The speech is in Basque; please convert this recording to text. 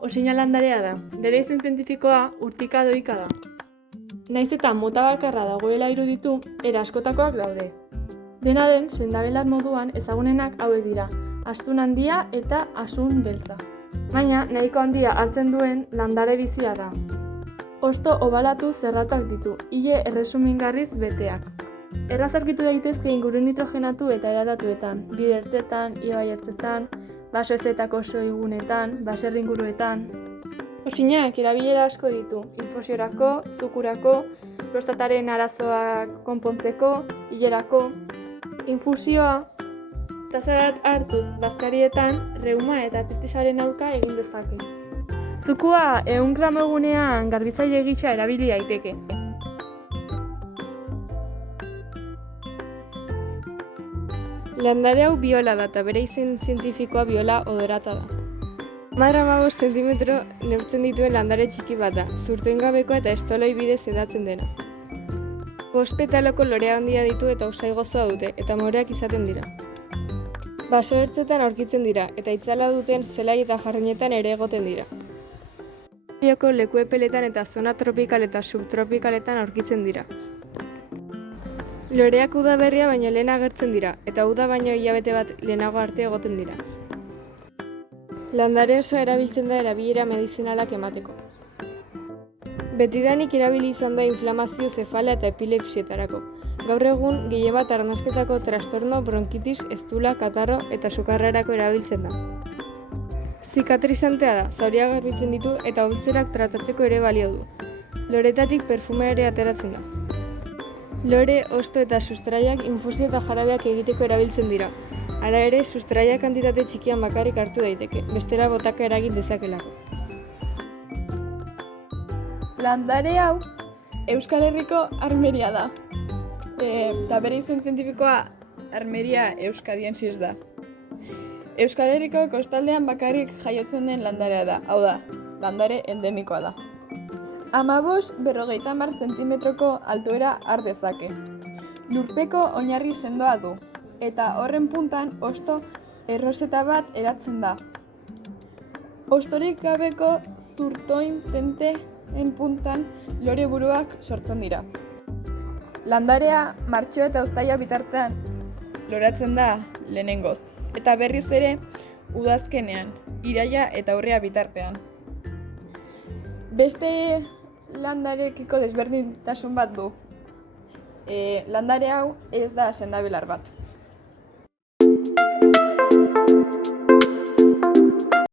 osina landarea da. Bere izen zientifikoa urtika doika da. Naiz eta mota bakarra dagoela iruditu, era askotakoak daude. Dena den, sendabelar moduan ezagunenak hauek dira, astun handia eta asun beltza. Baina nahiko handia hartzen duen landare bizia da. Hosto obalatu zerratak ditu, ile erresumingarriz beteak. Erraz aurkitu daitezke inguru nitrogenatu eta eratatuetan, bidertzetan, ibaiertzetan, basoezetako soigunetan, baserri inguruetan. Osinak erabilera asko ditu, infusiorako, zukurako, prostataren arazoak konpontzeko, hilerako. Infusioa taza bat hartuz bazkarietan reuma eta artritisaren aurka egin dezake. Zukua 100 gramo egunean garbitzaile gisa erabili daiteke. Landare hau biola da eta bere izen zientifikoa biola odorata da. 15 zentimetro neurtzen dituen landare txiki bat da, zurtoingabekoa eta estoloi bidez hedatzen dena. 5 petaloko lorea handia ditu eta usai gozoa dute, eta moreak izaten dira. Baso-ertzetan aurkitzen dira, eta itzala duten zelai eta jarrinetan ere egoten dira. Bioko leku epeletan eta zona tropikal eta subtropikaletan aurkitzen dira. Loreak udaberria baino lehen agertzen dira, eta uda baino hilabete bat lehenago arte egoten dira. Landare osoa erabiltzen da erabilera medizinalak emateko. Betidanik erabili izan da inflamazio zefalea eta epilepsietarako. Gaur egun gehien bat arnasketako trastorno, bronkitis, eztula, katarro eta sukarrerako erabiltzen da. Zikatrizantea da, zauriak garbitzen ditu eta ulzerak tratatzeko ere balio du. Loretatik perfumea ere ateratzen da. Lore, hosto eta sustraiak infusio eta jarabeak egiteko erabiltzen dira. Hala ere, sustraia kantitate txikian bakarrik hartu daiteke, bestela botaka eragin dezakelako. Landare hau Euskal Herriko armeria da. Eta bere izen zientifikoa Armeria euskadiensis da. Euskal Herriko kostaldean bakarrik jaiotzen den landarea da, hau da, landare endemikoa da. 15-50 zentimetroko altuera har dezake. Lurpeko oinarri sendoa du, eta horren puntan hosto erroseta bat eratzen da. Hostorik gabeko zurtoin tenteen puntan lore buruak sortzen dira. Landarea martxo eta uztaila bitartean loratzen da lehenengoz, eta berriz ere udazkenean, iraila eta urria bitartean. Beste landarekiko desberdintasun bat du. Landare hau ez da sendabelar bat.